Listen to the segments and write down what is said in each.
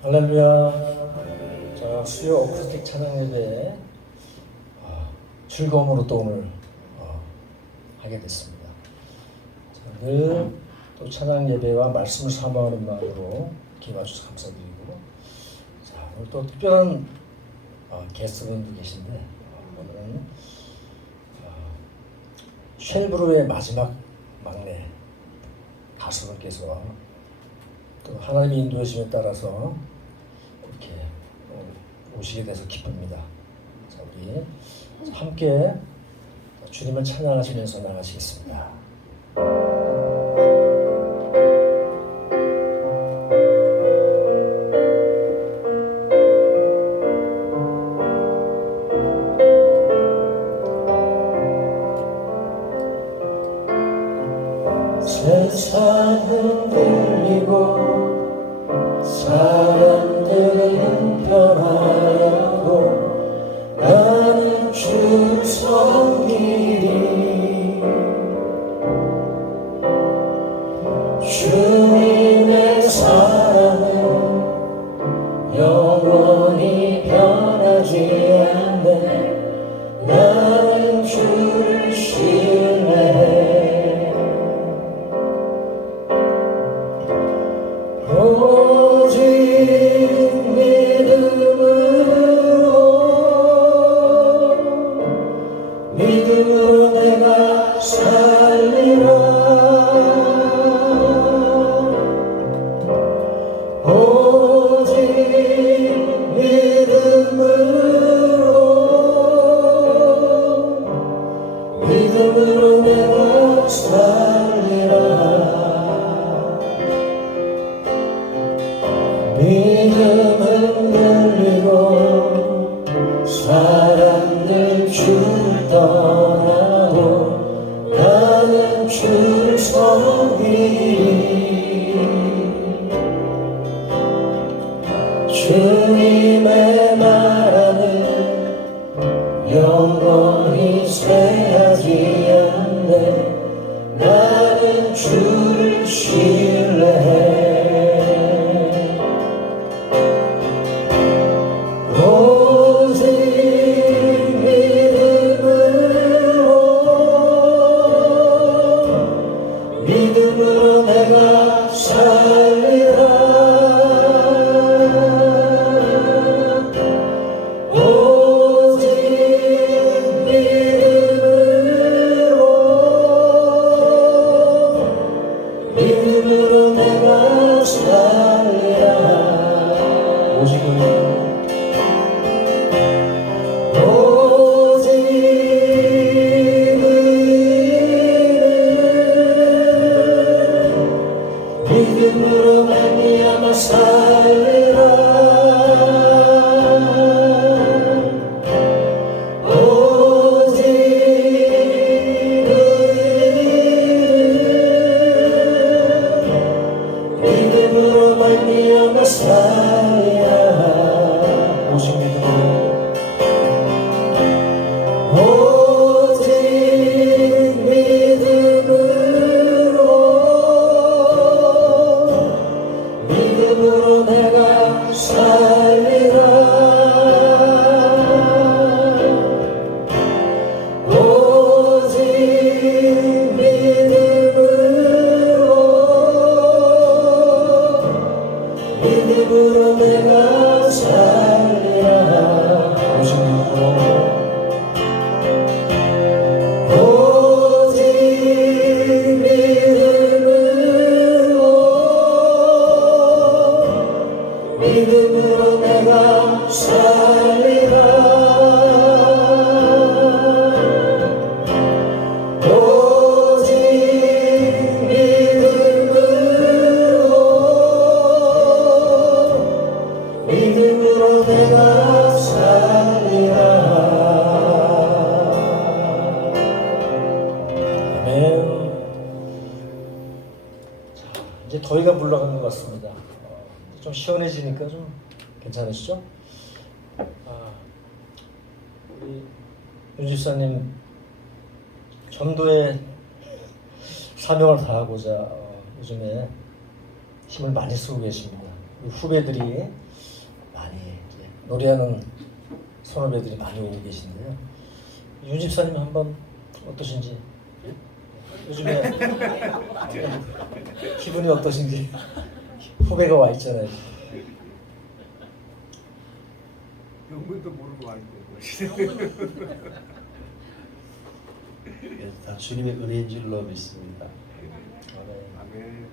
할렐루야. 자, 수요 어쿠스틱 찬양 예배 즐거움으로 또 오늘 하게 됐습니다. 늘 또 찬양 예배와 말씀을 사모하는 마음으로 기도해주셔서 감사드리고, 자, 오늘 또 특별한 게스트분도 계신데, 오늘은 쉘브루의 마지막 막내 가수분께서 또 하나님의 인도하심에 따라서 이렇게 오시게 돼서 기쁩니다. 자, 우리 함께 주님을 찬양하시면서 나가시겠습니다. 세상은 들리고 사람들은 변하였고 나는 주 섬기리. 주님의 사랑은 영원히 변하지 않네. 나는 주를 신뢰해. 오직 믿음으로 내가 살리라. 오직 믿음으로 내가 살리라. 믿음은 들리고 사람들 주를 떠나도 나는 주를 섬기리. 주님의 말하는 영원히 쇠하지 않네. 나는 주를 신뢰해. 믿음으로 내가 살리라. 오직 믿음으로 내가 살리라. 오직은 믿음으로 말미암아 살리라. 오직 믿음으로 말미암아 살리라. 오직 믿음으로 내가 살리라. 오직 믿음으로 내가 살리라. 오직 믿음으로 내가 살리라. 오직 믿음으로 내가 살리라. 아멘. 자, 이제 더위가 물러가는 것 같습니다. 좀 시원해지니까 좀 괜찮으시죠? 우리 윤집사님 전도에 사명을 다하고자 요즘에 힘을 많이 쓰고 계십니다. 우리 후배들이 노래하는 선후배들이 많이 오고 계신데요. 윤 집사님 한번 어떠신지? 요즘에 기분이 어떠신지 후배가 와 있잖아요. 영문도 모르고 와 있는 다 주님의 은혜인 줄로 믿습니다. 아멘.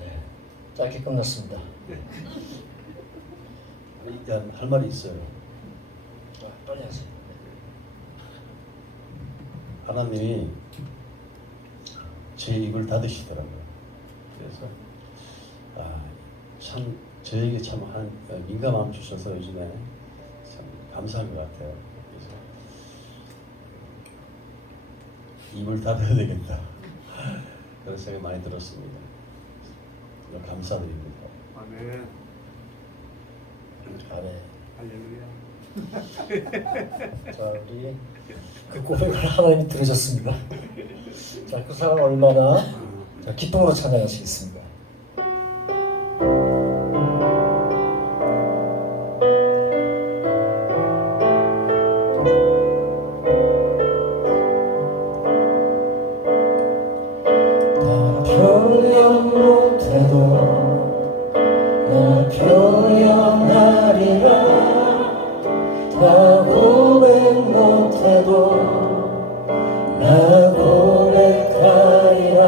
네, 짧게 끝났습니다. 할 말이 있어요. 빨리 하세요. 하나님이 제 입을 닫으시더라고요. 그래서 참 저에게 참 민감함 주셔서 요즘에 참 감사한 것 같아요. 그래서 입을 닫아야 되겠다 그런 생각이 많이 들었습니다. 감사드립니다. 아멘. 할렐루야. 자, 우리 그 고백을 하나님이 들으셨습니다. 자, 그 사람 얼마나 기쁨으로 찬양하시겠습니다. 표현 못해도 나 표현하리라 나 고백 못해도 나 고백하리라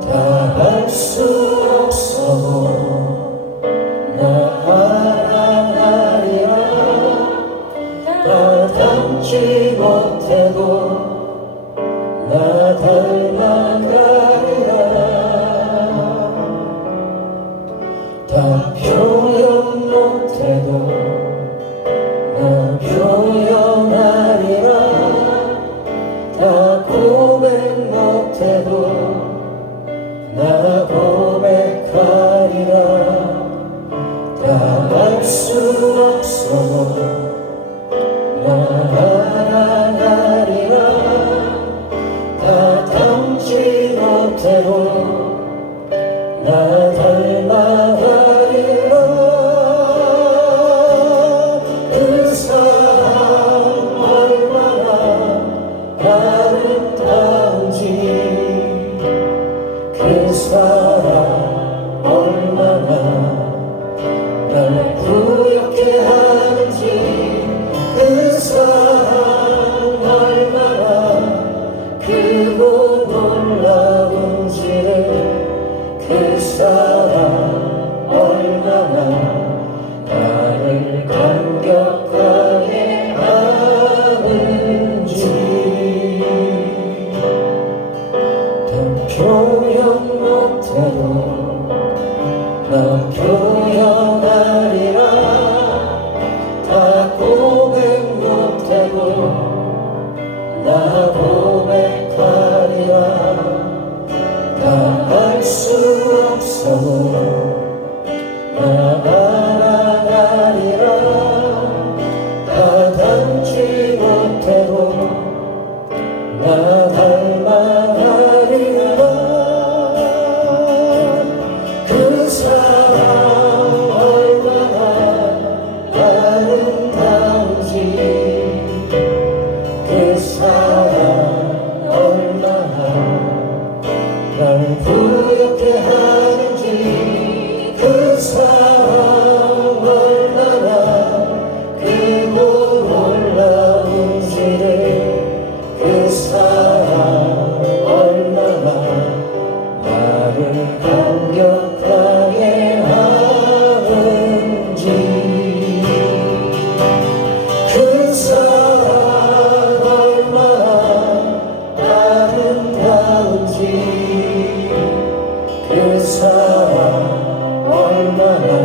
다 할 수 없어도 나 사랑하리라 다 닮지 못해도 나 닮아가리라 다 표현 못해도 나 표현하리라 다 고백 못해도 나 고백하리라 다 할 수 없어도 나 사랑하리라 다 닮지 못해도 나 닮아가리라 그 사랑 얼마나 아름다운지 그 사랑 얼마나 날 부엽게 하는지 그 사랑 얼마나 크고 놀라운지를 그 사랑 얼마나 나를 감격하게 하는지 다 표현 못해도 나 표현하리라 다 고백 못해도 나 고백하리라 다 할 수 없어도 나 알아가리라 다 닮지 못해도 나 닮아가리라 그 사랑 얼마나 아름다운지 그 사랑 얼마나 날 부엽게 하는지 그 사랑 얼마나 크고 놀라운지를 그 사랑 얼마나 나를 감격하게 하는지 그 사랑 얼마나 아름다운지 그 사랑 얼마나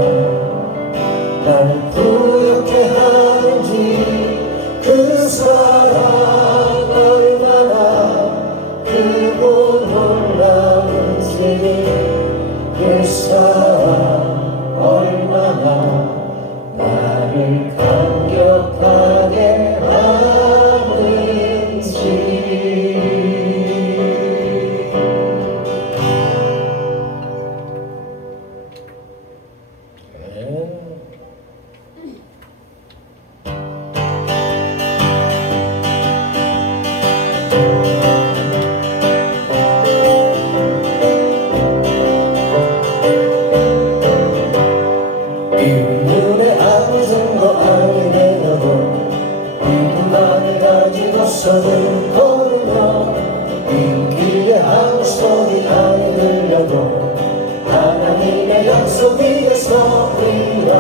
약속 위에 서리라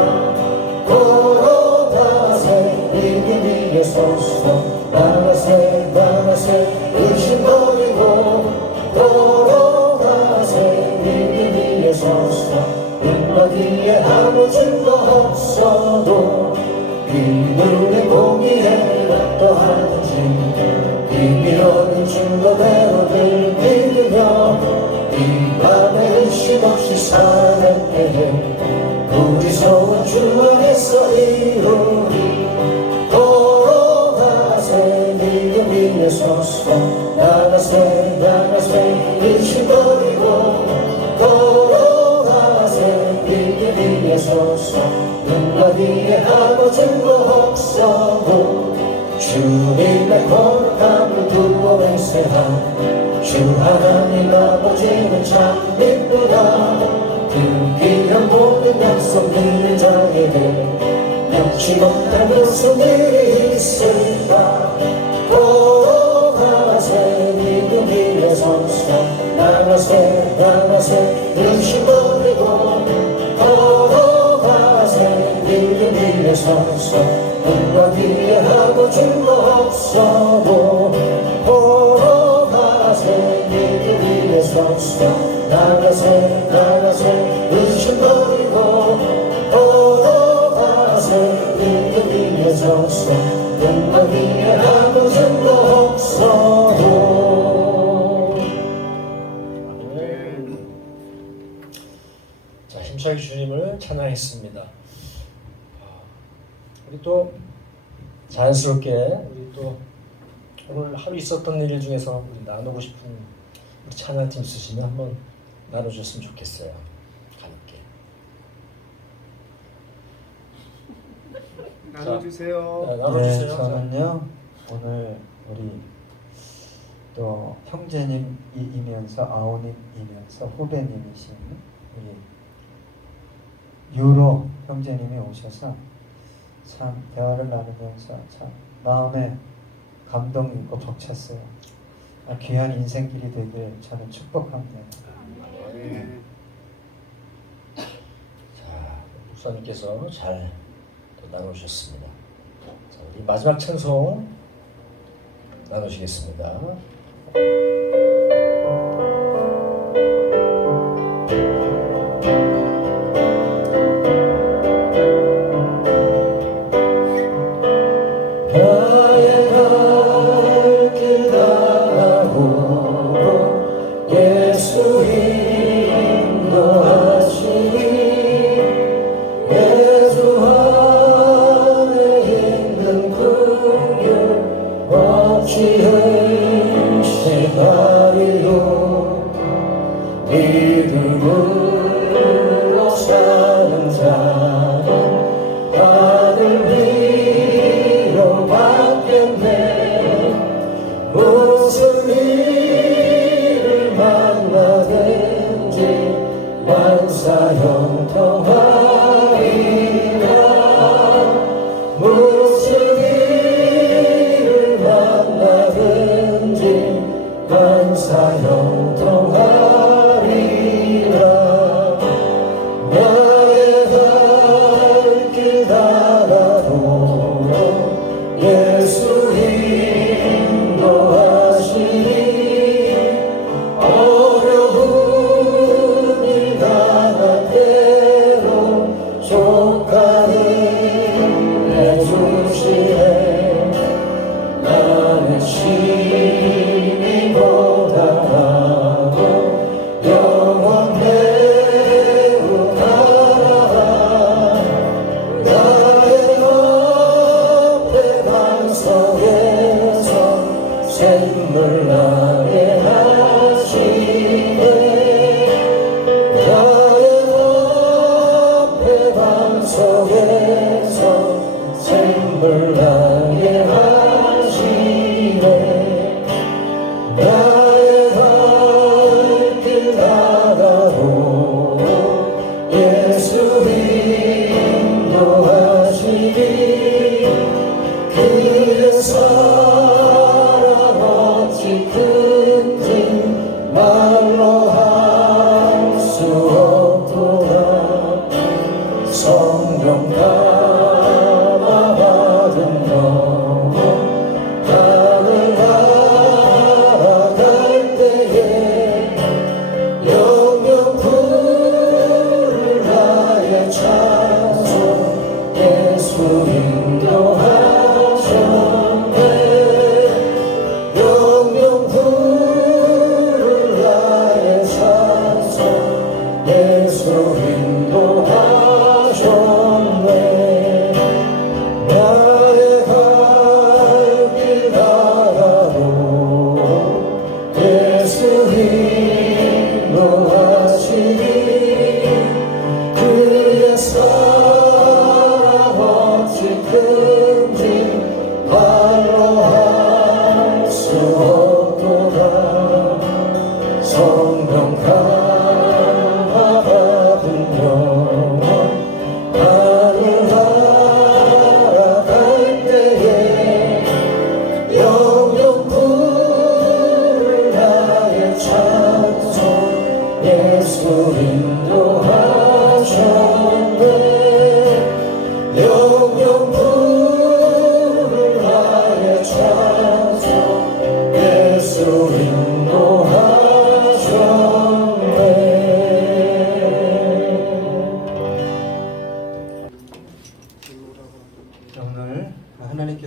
걸어가세 믿음 위에 서서 나가세 나가세 의심 버리고 걸어가세 믿음 위에 서서 눈과 귀에 아무 증거 없어도 이 눈에 공의해 어떠하든지 비밀 어린 증거대로들 믿으며 이 밤에 의심 없이 살아갈 때에 우리 소원 주 안에서 이루리 걸어가세 믿음 위에 서서 나가세 나가세 의심 버리고 걸어가세 믿음 위에 서서 눈과 귀에 아무 증거 없어도 주님의 거룩함을 두어 맹세한 주 하나님 아버지는 참 이쁘다 그 귀한 모든 약속 믿는 자에게 넘치 못할 무슨 일이 있을까 걸어가세 믿음 위에 서서 나가세 나가세 의심 버리고 걸어가세 믿음 위에 서서 눈과 귀에 하고 증거 없어도 걸어가세 믿음 위에 서서 나가세 나가세 의심 버리고 걸어가세 믿음 위에 서서 눈과 귀에 하고 증거 없어도. 자, 힘차게 주님을 찬양했습니다. 우리 또 자연스럽게 우리 또 오늘 하루 있었던 일 중에서 우리 나누고 싶은 우리 찬양팀 있으시면 한번 나눠줬으면 좋겠어요. 가볍게. 나눠주세요. 네, 나눠주세요. 네, 저는요 오늘 우리 또 형제님이면서 아우님이면서 후배님이신 우리 유로 형제님이 오셔서 참 대화를 나누면서 참 마음에 감동 있고 벅찼어요. 귀한 인생길이 되길 저는 축복합니다. 아멘. 자, 목사님께서 잘 나누셨습니다. 자, 우리 마지막 찬송 나누시겠습니다. 나의 갈 길 가고 예수 인도하시니 예수 안에 있는 긍휼 어찌 의심하리요 믿음으로 사는 자는 하늘 위로 받겠네 무슨 일을 만나든지 만사형통하리라 무슨 일을 만나든지 만사형통하리라 나의 갈 길 달아도 예수 인도하시니 어려운 일 당할 때로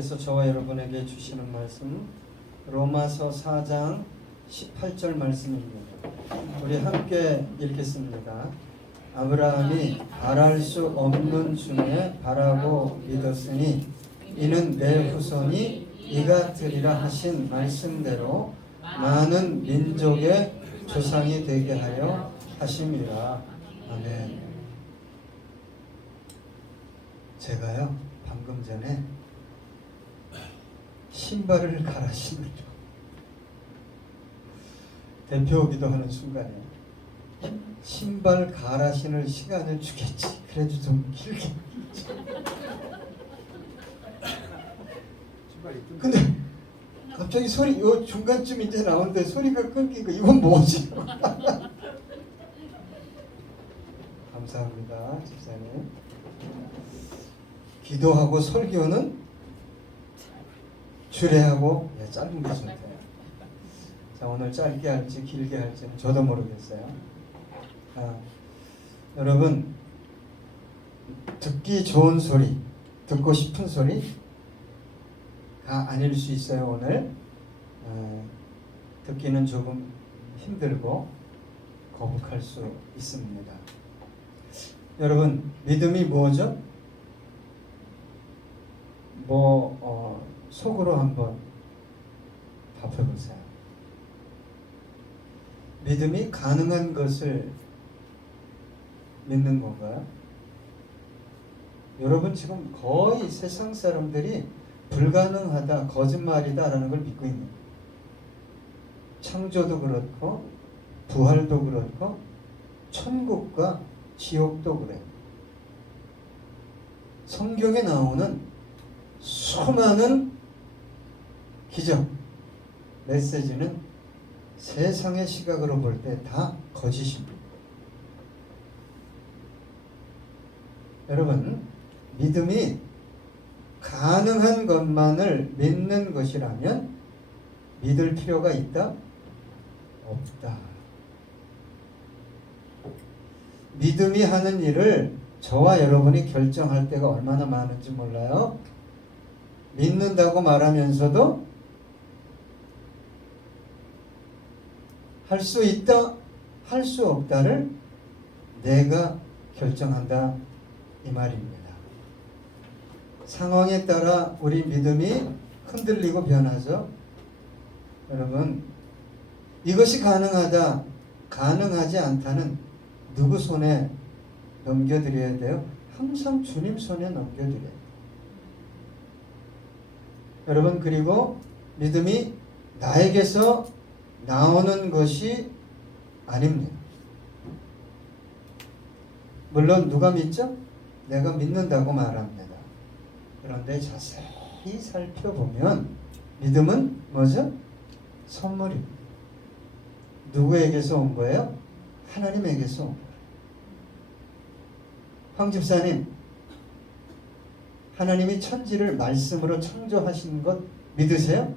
하나님께서 저와 여러분에게 주시는 말씀 로마서 4장 18절 말씀입니다. 우리 함께 읽겠습니다. 아브라함이 바랄 수 없는 중에 바라고 믿었으니 이는 내 후손이 이가 되리라 하신 말씀대로 많은 민족의 조상이 되게 하여 하심이라. 아멘. 제가요 방금 전에 신발을 갈아 신으려 대표 기도하는 순간에 신발 갈아 신을 시간을 주겠지. 그래도 좀 길게. 근데 갑자기 소리 요 중간쯤 이제 나오는데 소리가 끊기고 이건 뭐지? 감사합니다, 집사님. 기도하고 설교는 주례하고 짧은 게 좋대요. 자, 오늘 짧게 할지 길게 할지는 저도 모르겠어요. 여러분 듣기 좋은 소리, 듣고 싶은 소리가 아닐 수 있어요. 오늘 듣기는 조금 힘들고 거북할 수 있습니다. 여러분 믿음이 뭐죠? 속으로 한번 답해보세요. 믿음이 가능한 것을 믿는 건가요? 여러분 지금 거의 세상 사람들이 불가능하다, 거짓말이다 라는 걸 믿고 있는 거예요. 창조도 그렇고 부활도 그렇고 천국과 지옥도 그래요. 성경에 나오는 수많은 기적, 메시지는 세상의 시각으로 볼 때 다 거짓입니다. 여러분, 믿음이 가능한 것만을 믿는 것이라면 믿을 필요가 있다? 없다. 믿음이 하는 일을 저와 여러분이 결정할 때가 얼마나 많은지 몰라요? 믿는다고 말하면서도 할 수 있다, 할 수 없다를 내가 결정한다 이 말입니다. 상황에 따라 우리 믿음이 흔들리고 변하죠. 여러분, 이것이 가능하다, 가능하지 않다는 누구 손에 넘겨드려야 돼요? 항상 주님 손에 넘겨드려야 돼요. 여러분, 그리고 믿음이 나에게서 나오는 것이 아닙니다. 물론 누가 믿죠? 내가 믿는다고 말합니다. 그런데 자세히 살펴보면 믿음은 뭐죠? 선물입니다. 누구에게서 온 거예요? 하나님에게서 온 거예요. 황 집사님, 하나님이 천지를 말씀으로 창조하신 것 믿으세요?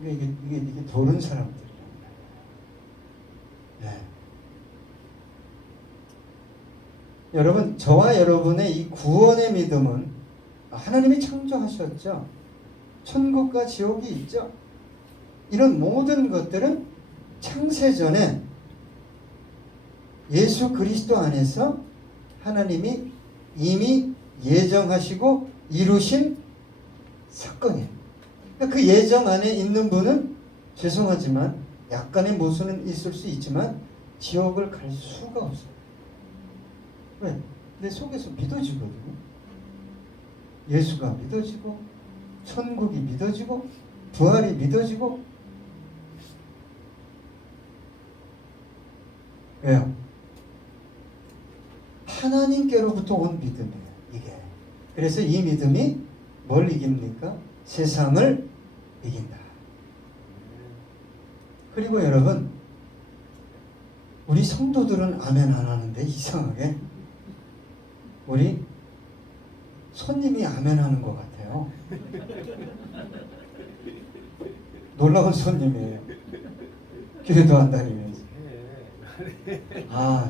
이게 도른 사람들이에요. 네. 여러분, 저와 여러분의 이 구원의 믿음은 하나님이 창조하셨죠. 천국과 지옥이 있죠. 이런 모든 것들은 창세전에 예수 그리스도 안에서 하나님이 이미 예정하시고 이루신 사건이에요. 그 예정 안에 있는 분은 죄송하지만 약간의 모순은 있을 수 있지만 지옥을 갈 수가 없어요. 왜? 내 속에서 믿어지거든요. 예수가 믿어지고 천국이 믿어지고 부활이 믿어지고. 왜요? 하나님께로부터 온 믿음이에요, 이게. 그래서 이 믿음이 뭘 이깁니까? 세상을 이긴다. 그리고 여러분, 우리 성도들은 아멘 안 하는데 이상하게 우리 손님이 아멘 하는 것 같아요. 놀라운 손님이에요. 교회도 안 다니면서.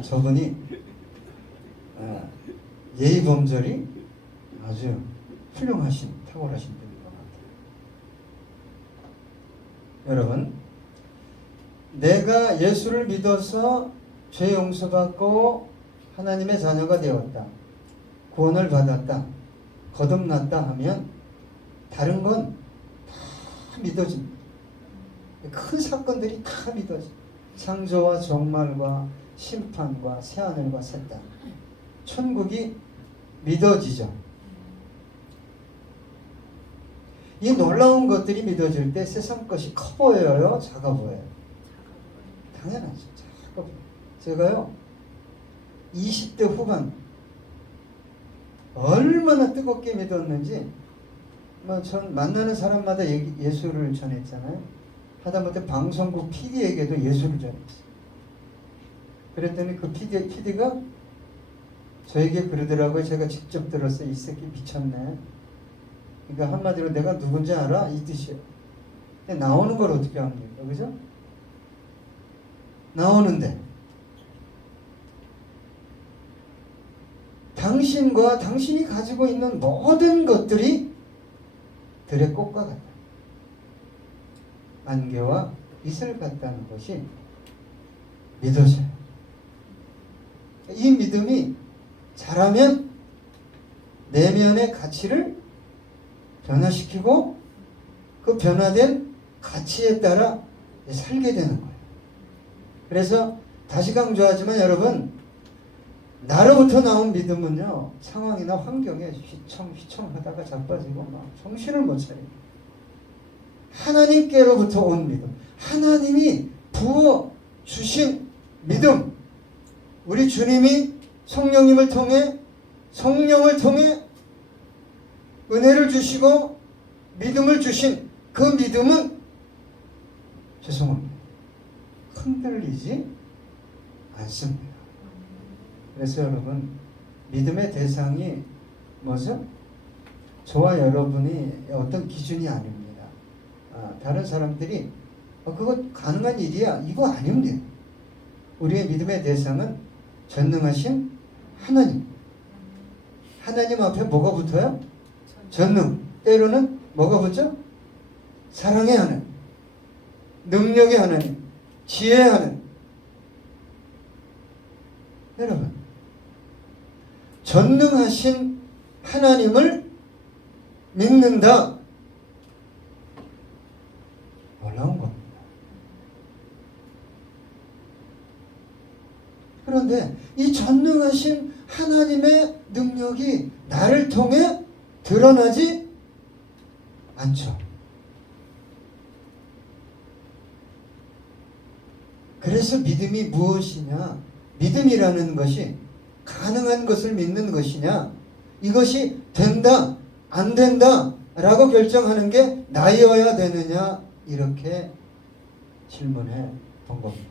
저분이 예의범절이 아주 훌륭하신 탁월하신 분인 것 같아요. 여러분, 내가 예수를 믿어서 죄 용서받고 하나님의 자녀가 되었다, 구원을 받았다, 거듭났다 하면 다른 건 다 믿어집니다. 큰 사건들이 다 믿어집니다. 창조와 종말과 심판과 새하늘과 새 땅, 천국이 믿어지죠. 이 놀라운 것들이 믿어질 때 세상 것이 커 보여요, 작아 보여요? 당연하죠. 작아 보여요. 제가요 20대 후반 얼마나 뜨겁게 믿었는지, 전 만나는 사람마다 예수를 전했잖아요. 하다못해 방송국 PD에게도 예수를 전했어요. 그랬더니 그 PD가 저에게 그러더라고요. 제가 직접 들었어요. 이 새끼 미쳤네. 그러니까 한마디로 내가 누군지 알아? 이 뜻이에요. 근데 나오는 걸 어떻게 합니까? 그죠? 나오는데 당신과 당신이 가지고 있는 모든 것들이 들의 꽃과 같다. 안개와 이슬 같다는 것이 믿어져요. 이 믿음이 잘하면 내면의 가치를 변화시키고 그 변화된 가치에 따라 살게 되는 거예요. 그래서 다시 강조하지만 여러분, 나로부터 나온 믿음은요, 상황이나 환경에 휘청휘청하다가 자빠지고 막 정신을 못 차립니다. 하나님께로부터 온 믿음, 하나님이 부어 주신 믿음, 우리 주님이 성령님을 통해, 성령을 통해 은혜를 주시고 믿음을 주신 그 믿음은, 죄송합니다, 흔들리지 않습니다. 그래서 여러분, 믿음의 대상이 뭐죠? 저와 여러분이 어떤 기준이 아닙니다. 다른 사람들이 그거 가능한 일이야, 이거 아닙니다. 우리의 믿음의 대상은 전능하신 하나님. 하나님 앞에 뭐가 붙어요? 전능. 때로는 뭐가 붙죠? 사랑의 하나님, 능력의 하나님, 지혜의 하나님. 여러분, 전능하신 하나님을 믿는다. 놀라운 겁니다. 그런데 이 전능하신 하나님의 능력이 나를 통해 드러나지 않죠. 그래서 믿음이 무엇이냐? 믿음이라는 것이 가능한 것을 믿는 것이냐, 이것이 된다, 안 된다 라고 결정하는 게 나여야 되느냐, 이렇게 질문해 본 겁니다.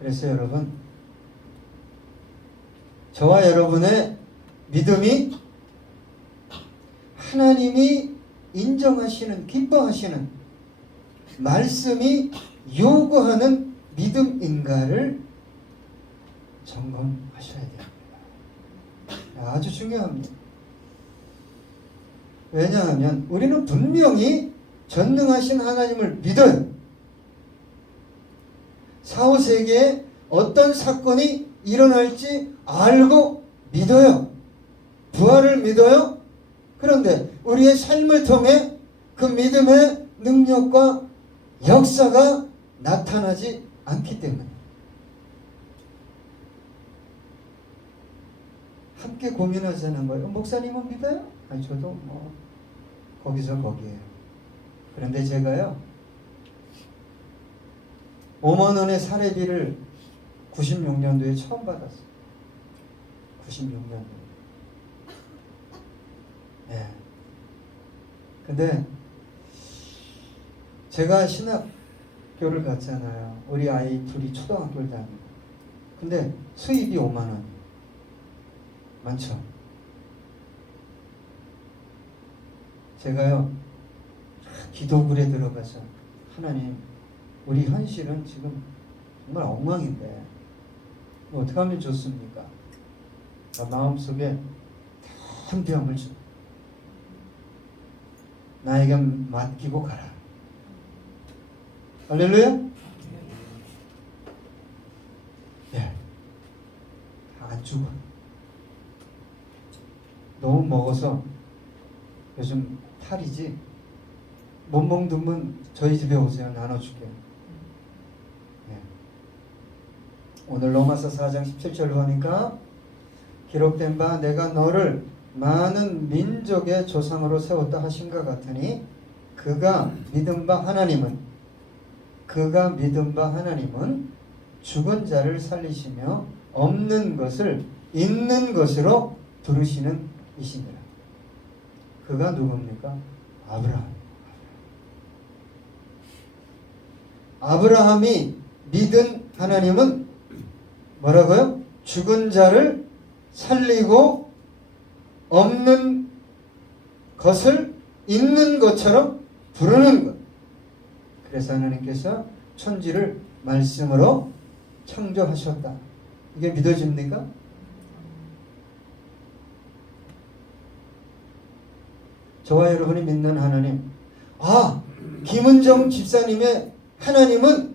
그래서 여러분, 저와 여러분의 믿음이 하나님이 인정하시는, 기뻐하시는 말씀이 요구하는 믿음인가를 점검하셔야 됩니다. 아주 중요합니다. 왜냐하면 우리는 분명히 전능하신 하나님을 믿어요. 사후세계에 어떤 사건이 일어날지 알고 믿어요. 부활을 믿어요. 그런데 우리의 삶을 통해 그 믿음의 능력과 역사가 나타나지 않기 때문에 함께 고민하자는 거예요. 목사님은 믿어요? 아니, 저도 뭐 거기서 거기에요. 그런데 제가요 5만 원의 사례비를 96년도에 처음 받았어요. 96년도에. 네. 근데 제가 신학교를 갔잖아요. 우리 아이 둘이 초등학교를 다니고. 근데 수입이 5만 원. 많죠. 제가요 기도굴에 들어가서, 하나님, 우리 현실은 지금 정말 엉망인데 뭐 어떻게 하면 좋습니까? 마음속에 큰 병을 줘. 나에게 맡기고 가라. 할렐루야? 예. 다 죽어. 너무 먹어서 요즘 탈이지. 못 먹으면 저희 집에 오세요. 나눠줄게요. 예. 오늘 로마서 4장 17절로 하니까 기록된 바 내가 너를 많은 민족의 조상으로 세웠다 하신것 같으니 그가 믿은 바 하나님은 죽은 자를 살리시며 없는 것을 있는 것으로 부르시는 이시니라. 그가 누굽니까? 아브라함이 믿은 하나님은 뭐라고요? 죽은 자를 살리고 없는 것을 있는 것처럼 부르는 것. 그래서 하나님께서 천지를 말씀으로 창조하셨다. 이게 믿어집니까? 저와 여러분이 믿는 하나님, 김은정 집사님의 하나님은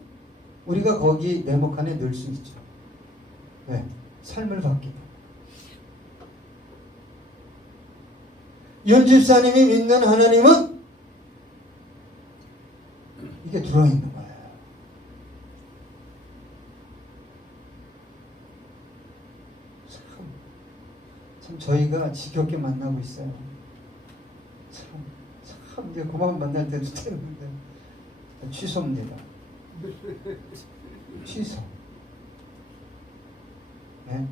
우리가 거기 내목 안에 넣을 수 있죠. 왜? 삶을 바뀌고. 윤 집사님이 믿는 하나님은 이게 들어있는 거예요. 참 저희가 지겹게 만나고 있어요. 참 이제 그만 만날 때도 되는데 취소입니다. 취소. 네?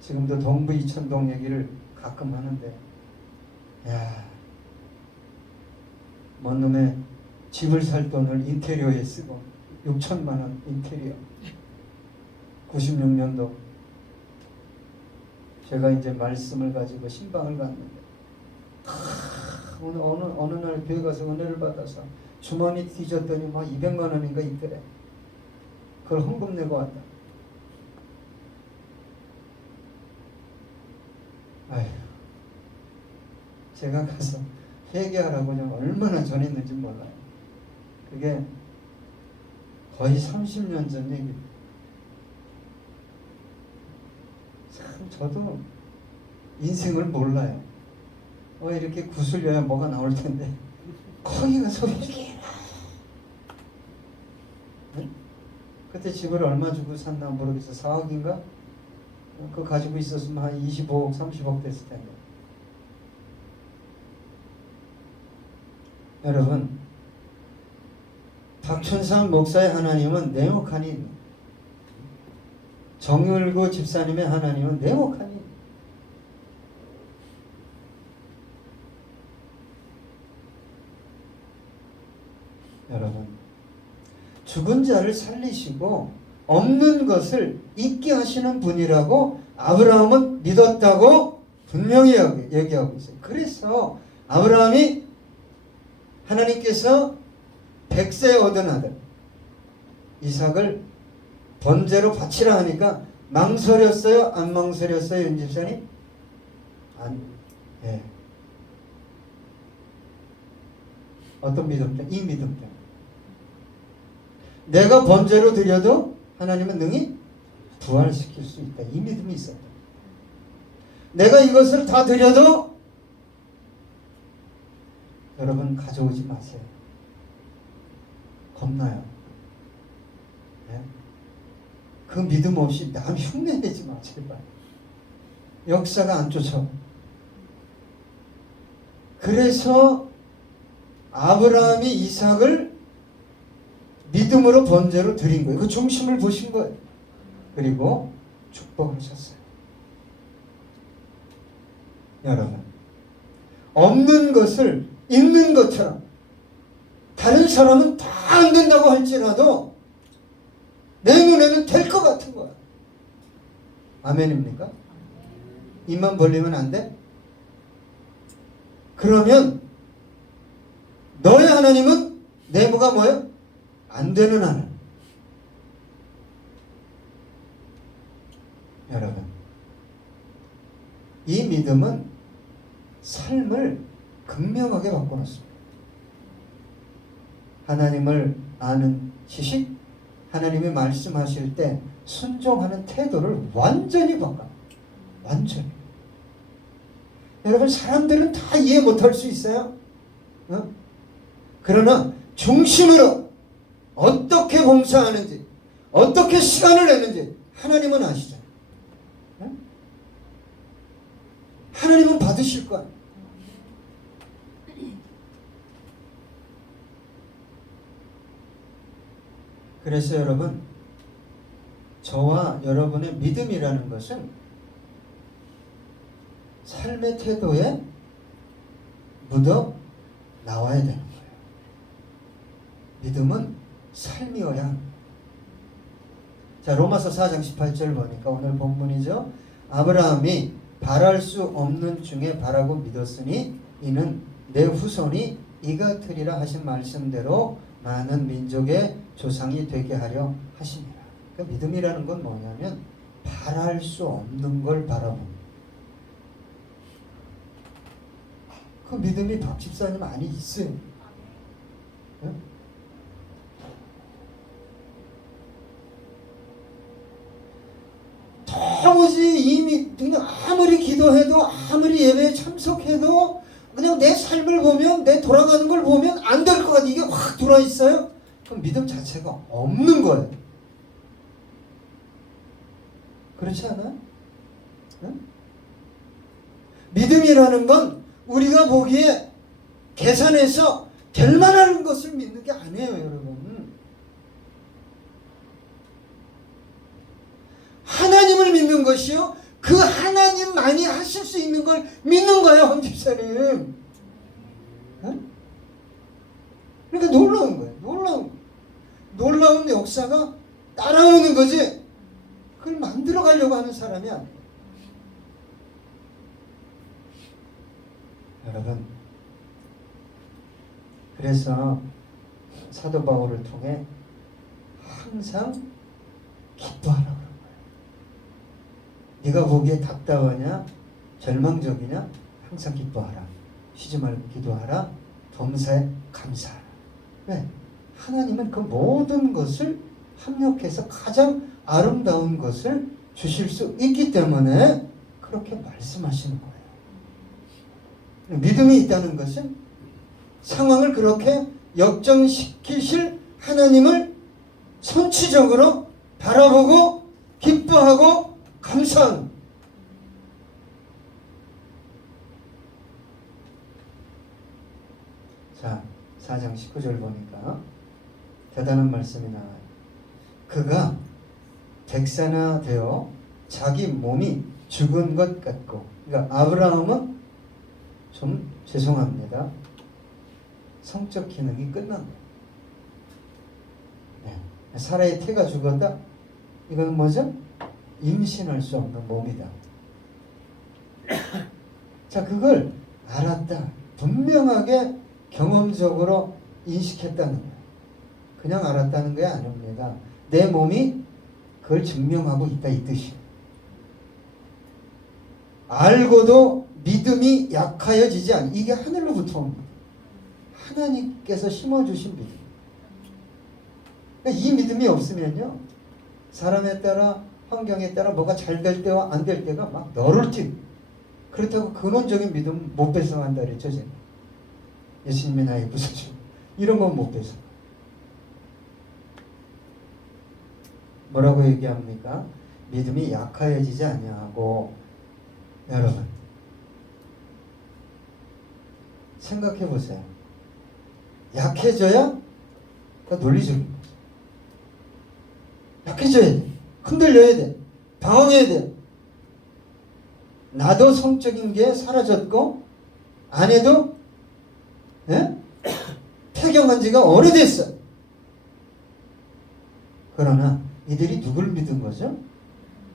지금도 동부 이천동 얘기를 가끔 하는데, 뭔 놈의 집을 살 돈을 인테리어에 쓰고 6천만 원 인테리어. 96년도 제가 이제 말씀을 가지고 신방을 갔는데 어느 날 교회 가서 은혜를 받아서 주머니 뒤졌더니 막 200만 원인가 있더래. 그걸 헌금 내고 왔다. 아휴, 제가 가서 회개하라고 그냥 얼마나 전했는지 몰라요. 그게 거의 30년 전 얘기입니다. 참 저도 인생을 몰라요. 이렇게 구슬려야 뭐가 나올 텐데 거기 가서 회개해라. 네? 그때 집을 얼마 주고 샀나 모르겠어. 4억인가? 그거 가지고 있었으면 한 25억, 30억 됐을 텐데. 여러분, 박춘상 목사의 하나님은 네모칸이, 정율구 집사님의 하나님은 네모칸이. 여러분, 죽은 자를 살리시고 없는 것을 있게 하시는 분이라고 아브라함은 믿었다고 분명히 얘기하고 있어요. 그래서 아브라함이 하나님께서 100세 얻은 아들 이삭을 번제로 바치라 하니까 망설였어요? 안 망설였어요? 윤 집사님? 예. 어떤 믿음 때문에? 이 믿음 때문에. 내가 번제로 드려도 하나님은 능히 부활시킬 수 있다. 이 믿음이 있었다. 내가 이것을 다 드려도 여러분 가져오지 마세요. 겁나요. 네? 그 믿음 없이 남 흉내내지 마 제발. 역사가 안 쫓아. 그래서 아브라함이 이삭을 믿음으로 번제로 드린 거예요. 그 중심을 보신 거예요. 그리고 축복하셨어요. 여러분, 없는 것을 있는 것처럼 다른 사람은 다 안 된다고 할지라도 내 눈에는 될 것 같은 거야. 아멘입니까? 입만 벌리면 안 돼? 그러면 너의 하나님은 네모가 뭐예요? 안 되는 하나님. 여러분, 이 믿음은 삶을 극명하게 바꿔놓습니다. 하나님을 아는 지식, 하나님이 말씀하실 때 순종하는 태도를 완전히 바꿔. 완전히. 여러분, 사람들은 다 이해 못할 수 있어요. 그러나 중심으로 어떻게 봉사하는지, 어떻게 시간을 내는지 하나님은 아시잖아요. 하나님은 받으실 거야. 그래서 여러분, 저와 여러분의 믿음이라는 것은 삶의 태도에 묻어 나와야 되는 거예요. 믿음은 삶이어야 합니다. 자, 로마서 4장 18절 보니까 오늘 본문이죠. 아브라함이 바랄 수 없는 중에 바라고 믿었으니 이는 내 후손이 이같으리라 하신 말씀대로 많은 민족의 조상이 되게 하려 하시니라. 그러니까 믿음이라는 건 뭐냐면 바랄 수 없는 걸 바라봅니다. 그 믿음이 박 집사님 안에 있어요. 네? 도무지 이미 그냥 아무리 기도해도 아무리 예배에 참석해도 그냥 내 삶을 보면 내 돌아가는 걸 보면 안 될 것 같아. 이게 확 들어와 있어요. 그럼 믿음 자체가 없는 거예요. 그렇지 않아요? 응? 믿음이라는 건 우리가 보기에 계산해서 될 만한 것을 믿는 게 아니에요, 여러분. 하나님을 믿는 것이요, 그 하나님만이 하실 수 있는 걸 믿는 거예요, 황 집사님. 응? 그러니까 놀라운 거예요. 놀라운 역사가 따라오는 거지. 그걸 만들어 가려고 하는 사람이 아니에요. 여러분, 그래서 사도 바울을 통해 항상 기뻐하라고 그런 거예요. 네가 보기에 답답하냐, 절망적이냐, 항상 기뻐하라. 쉬지 말고 기도하라. 범사에 감사하라. 왜? 하나님은 그 모든 것을 합력해서 가장 아름다운 것을 주실 수 있기 때문에 그렇게 말씀하시는 거예요. 믿음이 있다는 것은 상황을 그렇게 역전시키실 하나님을 선취적으로 바라보고 기뻐하고 감사하는. 자, 4장 19절 보니까 대단한 말씀이 나와요. 그가 백산화되어 자기 몸이 죽은 것 같고, 그러니까 아브라함은 좀 죄송합니다, 성적 기능이 끝난 거예요. 네. 사라의 태가 죽었다? 이건 뭐죠? 임신할 수 없는 몸이다. 자, 그걸 알았다. 분명하게 경험적으로 인식했다는 거예요. 그냥 알았다는 게 아닙니다. 내 몸이 그걸 증명하고 있다, 이 뜻이에요. 알고도 믿음이 약하여지지 않. 이게 하늘로부터 옵니다. 하나님께서 심어주신 믿음. 그러니까 이 믿음이 없으면요, 사람에 따라 환경에 따라 뭐가 잘 될 때와 안 될 때가 막 너를 튀고, 그렇다고 근원적인 믿음 못 배송한다 그랬죠, 제가. 예수님이 나의 구세주, 이런 건 못 배송. 뭐라고 얘기합니까? 믿음이 약하여지지 아니하고. 여러분, 생각해 보세요. 약해져야 더 논리적인 거죠. 약해져야 돼. 흔들려야 돼. 방황해야 돼. 나도 성적인 게 사라졌고 아내도 폐경한 지가 오래됐어. 그러나 이들이 누굴 믿은 거죠?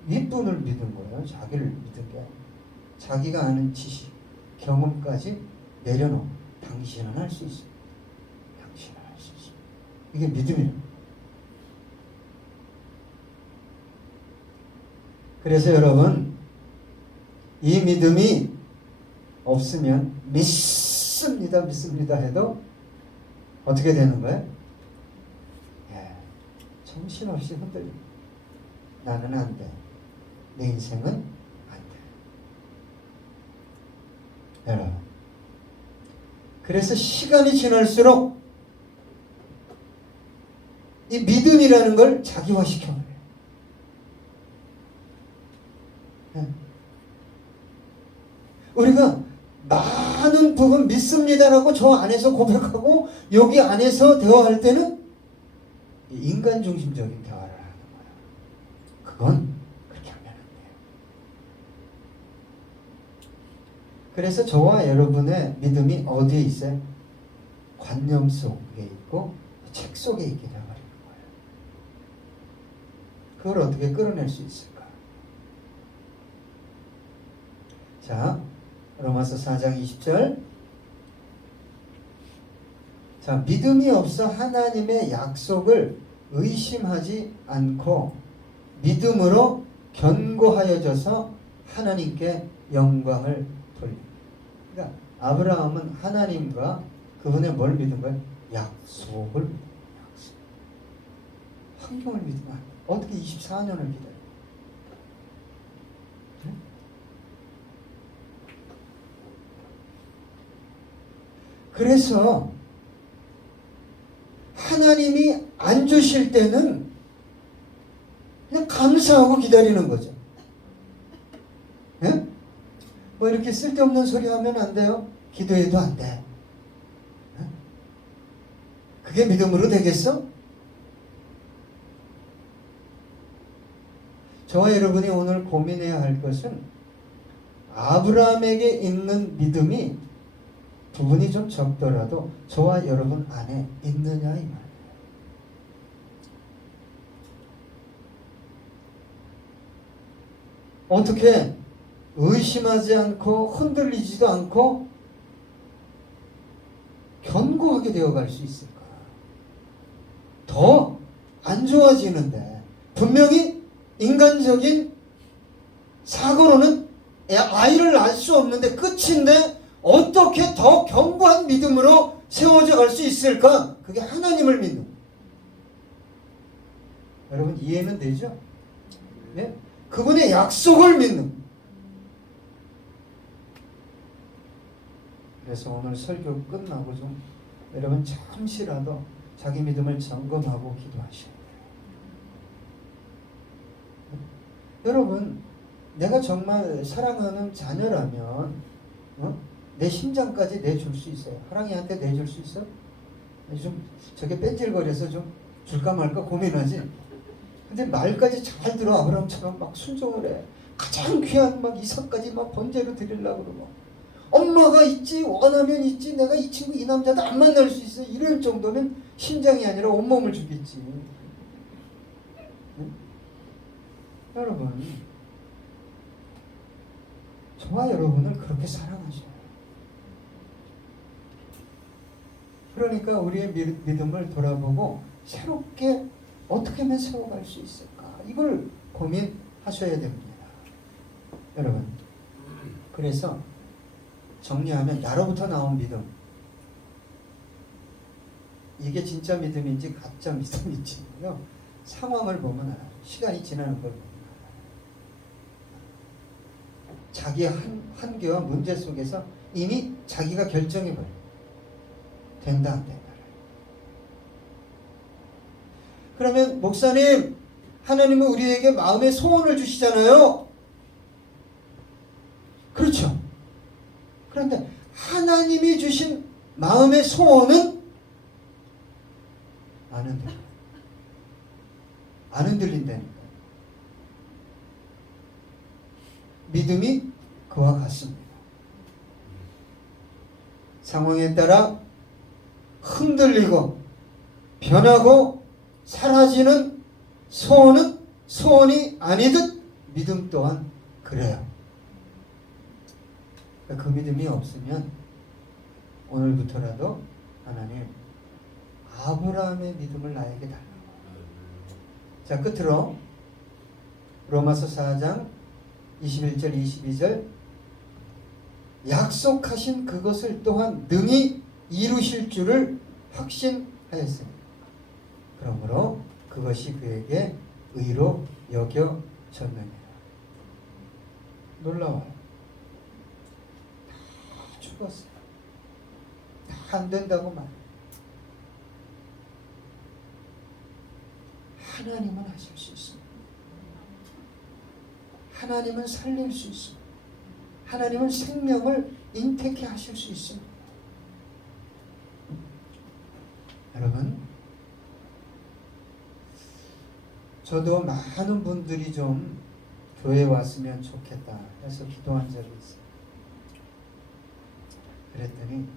윗분을 믿은 거예요. 자기를 믿은 게 아니에요. 자기가 아는 지식, 경험까지 내려놓고 당신은 할 수 있습니다. 당신은 할 수 있습니다. 이게 믿음이에요. 그래서 여러분, 이 믿음이 없으면 믿습니다 해도 어떻게 되는 거예요? 예, 정신없이 흔들립니다. 나는 안 돼. 내 인생은 안 돼. 여러분, 그래서 시간이 지날수록 이 믿음이라는 걸 자기화시켜버려요. 예. 우리가 많은 부분 믿습니다라고 저 안에서 고백하고 여기 안에서 대화할 때는 인간 중심적인 대화를 하는 거야. 그건 그렇게 하면 안 돼요. 그래서 저와 여러분의 믿음이 어디에 있어요? 관념 속에 있고 책 속에 있게 되어버리는 거예요. 그걸 어떻게 끌어낼 수 있을까? 자, 로마서 4장 20절. 자, 믿음이 없어 하나님의 약속을 의심하지 않고 믿음으로 견고하여져서 하나님께 영광을 돌립니다. 그러니까 아브라함은 하나님과 그분의 뭘 믿은 거예요? 약속을 믿은 거예요. 약속. 환경을 믿으면 안 돼요. 어떻게 24년을 믿어요? 네? 그래서 하나님이 안 주실 때는 그냥 감사하고 기다리는 거죠. 예? 뭐 이렇게 쓸데없는 소리 하면 안 돼요. 기도해도 안 돼. 예? 그게 믿음으로 되겠어? 저와 여러분이 오늘 고민해야 할 것은 아브라함에게 있는 믿음이 부분이 좀 적더라도 저와 여러분 안에 있느냐 이 말이에요. 어떻게 의심하지 않고 흔들리지도 않고 견고하게 되어갈 수 있을까? 더 안 좋아지는데 분명히 인간적인 사고로는 아이를 낳을 수 없는데 끝인데 어떻게 더 견고한 믿음으로 세워져 갈 수 있을까? 그게 하나님을 믿는. 여러분 이해는 되죠? 네? 그분의 약속을 믿는. 그래서 오늘 설교 끝나고 좀 여러분 잠시라도 자기 믿음을 점검하고 기도하셔야 돼요. 여러분 내가 정말 사랑하는 자녀라면 내 심장까지 내줄 수 있어요. 하랑이한테 내줄 수 있어? 좀 저게 뺀질거려서 좀 줄까 말까 고민하지. 근데 말까지 잘 들어. 아브라함처럼 막 순종을 해. 가장 귀한 막 이삭까지 막 번제로 드리려고 그러고. 엄마가 있지, 원하면 있지, 내가 이 친구 이 남자도 안 만날 수 있어. 이럴 정도면 심장이 아니라 온몸을 주겠지. 응? 여러분, 저와 여러분을 그렇게 사랑하셔요. 그러니까 우리의 믿음을 돌아보고 새롭게 어떻게 하면 세워갈 수 있을까? 이걸 고민하셔야 됩니다. 여러분, 그래서 정리하면 나로부터 나온 믿음, 이게 진짜 믿음인지 가짜 믿음인지요, 상황을 보면 알아요. 시간이 지나는 걸 보면 알아요. 자기의 한계와 문제 속에서 이미 자기가 결정해버려요. 된다 안 된다. 그러면 목사님, 하나님은 우리에게 마음의 소원을 주시잖아요. 그렇죠. 그런데 하나님이 주신 마음의 소원은 안 흔들려요. 안 흔들린다니까. 믿음이 그와 같습니다. 상황에 따라 흔들리고 변하고 사라지는 소원은 소원이 아니듯 믿음 또한 그래요. 그 믿음이 없으면 오늘부터라도 하나님 아브라함의 믿음을 나에게 달라고. 자, 끝으로 로마서 4장 21절 22절 약속하신 그것을 또한 능히 이루실 줄을 확신하였습니다. 그러므로 그것이 그에게 의로 여겨졌느니라. 놀라워요. 다 죽었어요. 다 안 된다고 말. 하나님은 하실 수 있습니다. 하나님은 살릴 수 있습니다. 하나님은 생명을 인택해 하실 수 있습니다. 여러분, 저도 많은 분들이 좀 교회에 왔으면 좋겠다 해서 기도한 적이 있어요. 그랬더니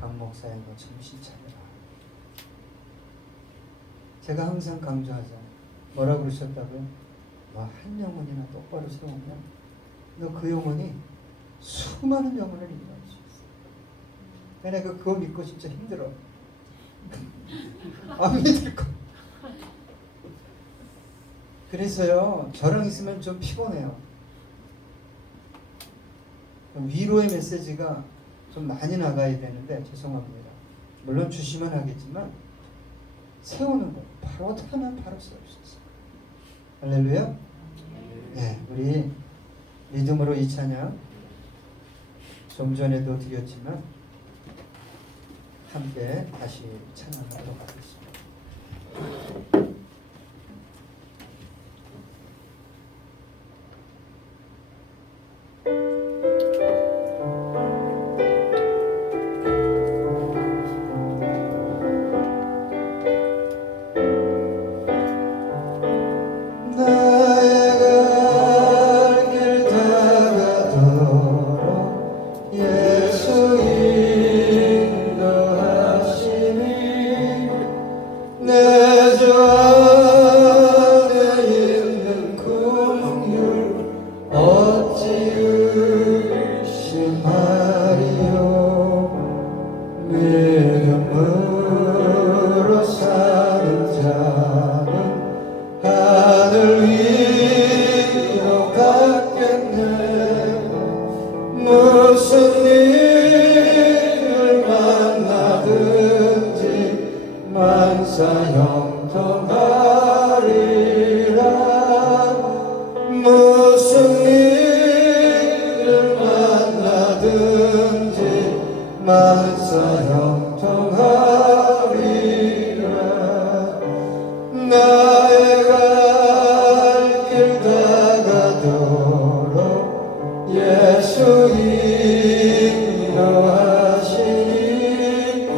박 목사님 너 정신 차려라. 제가 항상 강조하잖아요. 뭐라고 그러셨다고요? 너 한 영혼이나 똑바로 세우면 너 그 영혼이 수많은 영혼을 인도할 수 있어. 내가 그거 믿고 진짜 힘들어. 안 믿을 거. 그래서요, 저랑 있으면 좀 피곤해요. 위로의 메시지가 좀 많이 나가야 되는데 죄송합니다. 물론 주시면 하겠지만 세우는 거 바로 어떻게 하면 바로 세울 수 있어요. 할렐루야. 네, 우리 믿음으로 이 찬양 좀 전에도 드렸지만 함께 다시 찬양하도록 하겠습니다. 무슨 일을 만나든지 만사형통하리라. 무슨 일을 만나든지 만사형통하리라. 나의 갈 길 다가도록 예수 인도하시니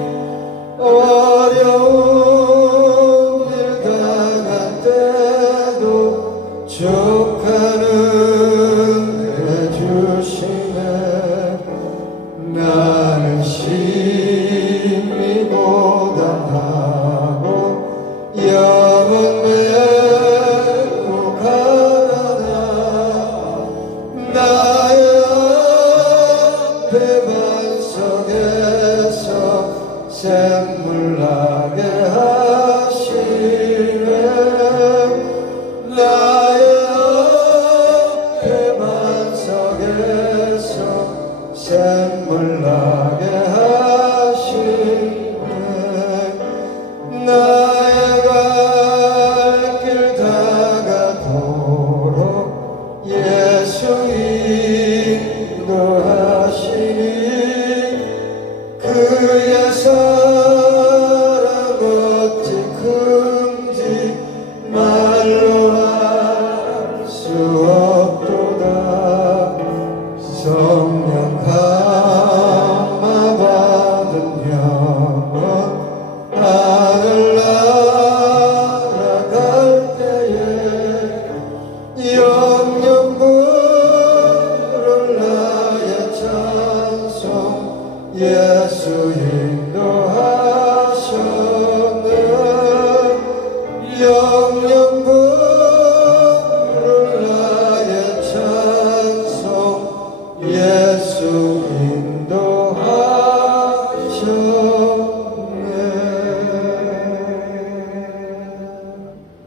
어려운 일 당할 때도 족하는 해주시네. 나는 심히 고단하고 영은 매우 가난하. 나의 앞에 반석에서 샘물 나게 하시네. 나의 앞에 반석에서 샘물 나게 하시네. 나의 갈 길 다가도록 예수 인도하시니 그의 사랑 어찌 큰지 말로 할 수 없도다. 성령 감화 받은 영혼 하늘 날아갈 때에 영영 부를 나의 찬송 예수 인도하셨네. 영영 부를